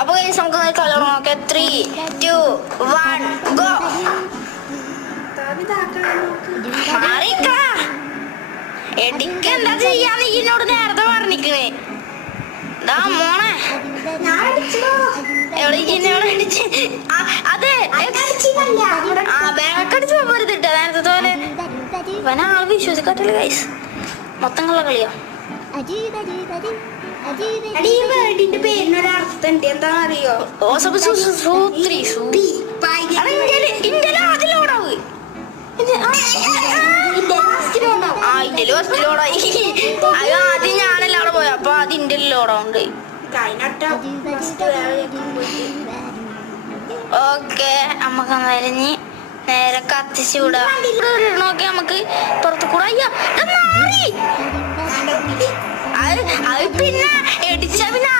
അപ്പൊ നമുക്ക് കളർ നോക്കാം. 3, 2, 1 ഗോ. എനിക്ക് എന്താ ചെയ്യാന്ന് എന്നോട് നേരത്തെ പറഞ്ഞിക്കണേ. ദാ മോനെ അതെ ബാക്കടിച്ച് പോരുതിട്ട നേരത്തെ പോലെ. ഇവനാള് വിശ്വസിക്കട്ടില്ല ഗൈസ്. മൊത്തം കള്ള കളിയാ. വേർഡിന്റെ പേരിനൊരർത്ഥം ഉണ്ട്. എന്താണെന്നറിയോ? ഇന്ത്യയില് അതിലോടാവ് ആദ്യം ഞാനല്ല അവിടെ പോയ അപ്പൊ അത് ഇന്ത്യയിൽ ലോഡുണ്ട്. ഓക്കെ നമുക്ക് എന്തായാലും നേരെ കത്തിച്ച് വിടാം. നോക്കി നമുക്ക് പുറത്തു കൂടെ. അയ്യ അത് പിന്നെ ഇടിച്ച